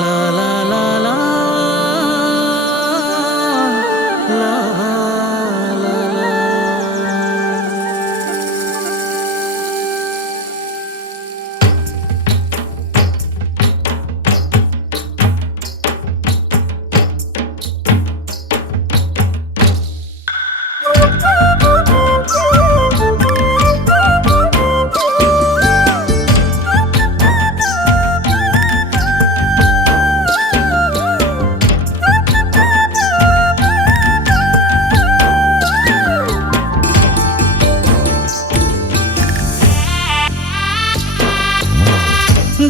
লা লা লা লা লা লা লা।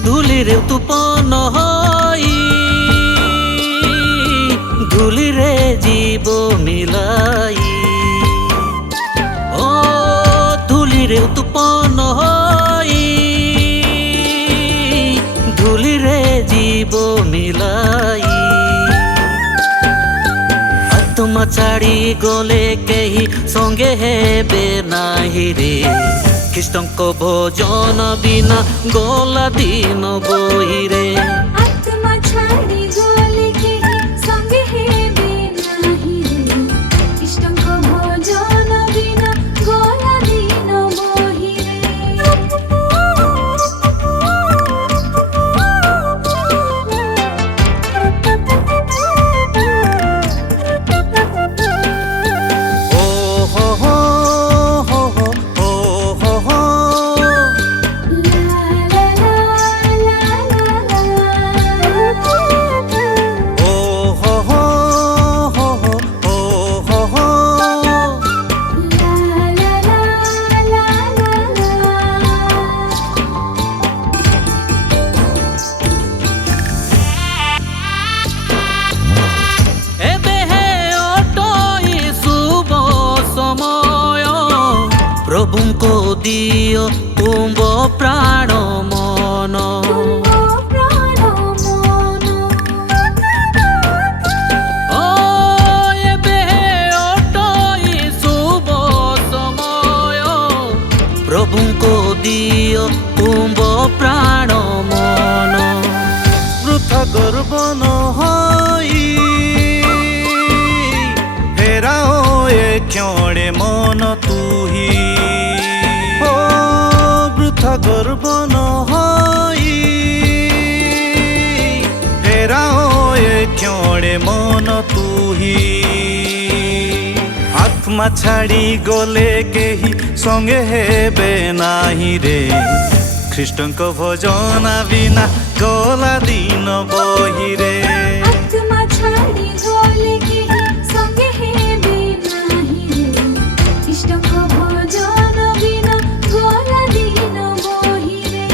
ধুলিরে তুপন হই ধুলিরে জীব মিলাই ও ধুলিরে তুপন হই ধুলিরে জীব মিলাই আত্মা ছাড়ি গলে কেহি সঙ্গে হেবে নাহি রে কৃষ্ণଙ୍କ ভজন বিনা গলা দিন বহিরে আত্মা ছাড়ি গলে কেহি সঙ্গে হেবে নাহি রে কৃষ্ণଙ୍କ ভজন বিনা গলা দিন বহিরে। প্রভুঙ্কো দিও তুম্ব প্রাণ মন ও এবে অটই শুভ সময় প্রভুঙ্কো দিও তুম্ব প্রাণ মন বৃথা গর্ব নহই ফেরাও এ ক্ষণে মন তুহি গর্ব নহই ফেরাও এ ক্ষণে মন তুহি আত্মা ছাড়ি গলে কেহি সঙ্গে হেবে নাহি রে কৃষ্ণଙ୍କ ভজন বিনা গলা দিন বহিরে আত্মা ছাড়ি গলে কেহি সঙ্গে হেবে নাহি রে কৃষ্ণଙ୍କ ভজন বিনা গলা দিন বহিরে।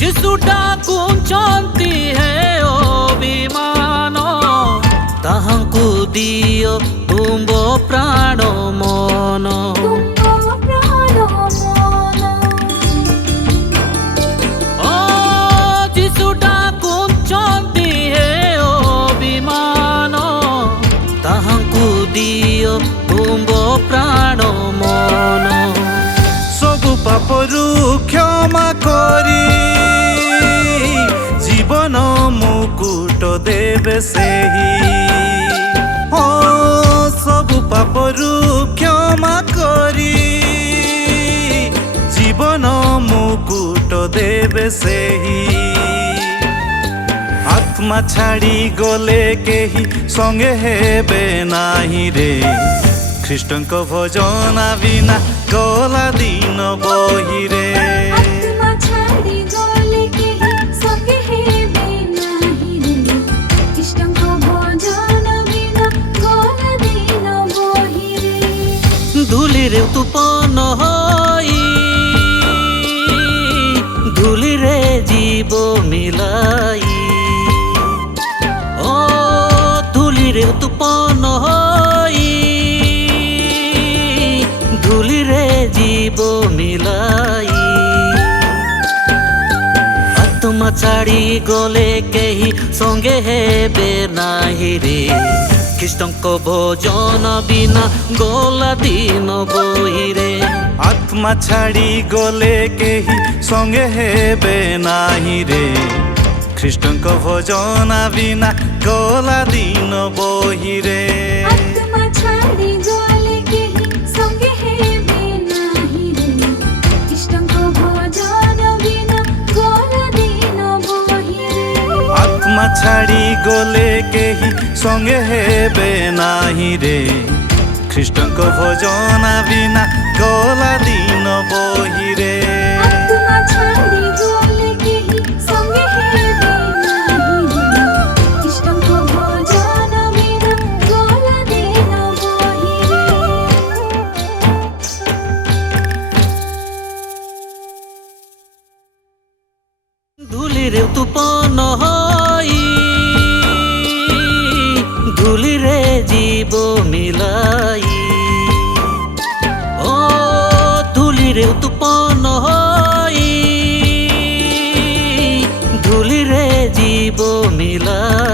যিশুটা কুঞ্চন্তি হে অভিমান তাহাঙ্কু দিও তুম্ব প্রাণ মন ও যিশুটা কুঞ্চন্তি হে অভিমান তাহাঙ্কু দিও তুম্ব প্রাণ মন সবু পাপরু ক্ষমা করি জীবন মুকুট দেবে সেহি ও সবু পাপরু ক্ষমা করি জীবন মুকুট দেবে সেহি আত্মা ছাড়ি গলে কেহি সঙ্গে হেবে নাহি রে কৃষ্ণଙ୍କ ভজন বিনা গলা দিন বহিরে আত্মা ছাড়ি গলে কেহি উৎপন্ন হই ধুলিরে জীব মিলাই ও ধুলিরে উৎপন্ন হই ধুলিরে জীব মিলাই আত্মা ছাড়ি গলে কেহি সঙ্গে হেবে নাহি রে কৃষ্ণଙ୍କ ভজন বিনা গলা দিন বহিরে আত্মা ছাড়ি গলে কেহি সঙ্গে হেবে নাহি রে কৃষ্ণଙ୍କ ভজন বিনা গলা দিন বহিরে আত্মা ছাড়ি গলে কেহি সঙ্গে হেবে নাহি রে কৃষ্ণଙ୍କ ভজন বিনা গলা দিন বহিরে আত্মা ছাড়ি গলে কেহি সঙ্গে হেবে নাহি রে কৃষ্ণଙ୍କ ভজন বিনা গলা দিন বহিরে আত্মা ছাড়ি গলে কেহি সঙ্গে হেবে নাহি রে কৃষ্ণଙ୍କ ভজন বিনা গলা দিন বহিরে ধুলিরে উৎপন্ন হই ধুলিরে জীব মিলাই ও ধুলিরে উৎপন্ন হই ধুলিরে জীব মিলাই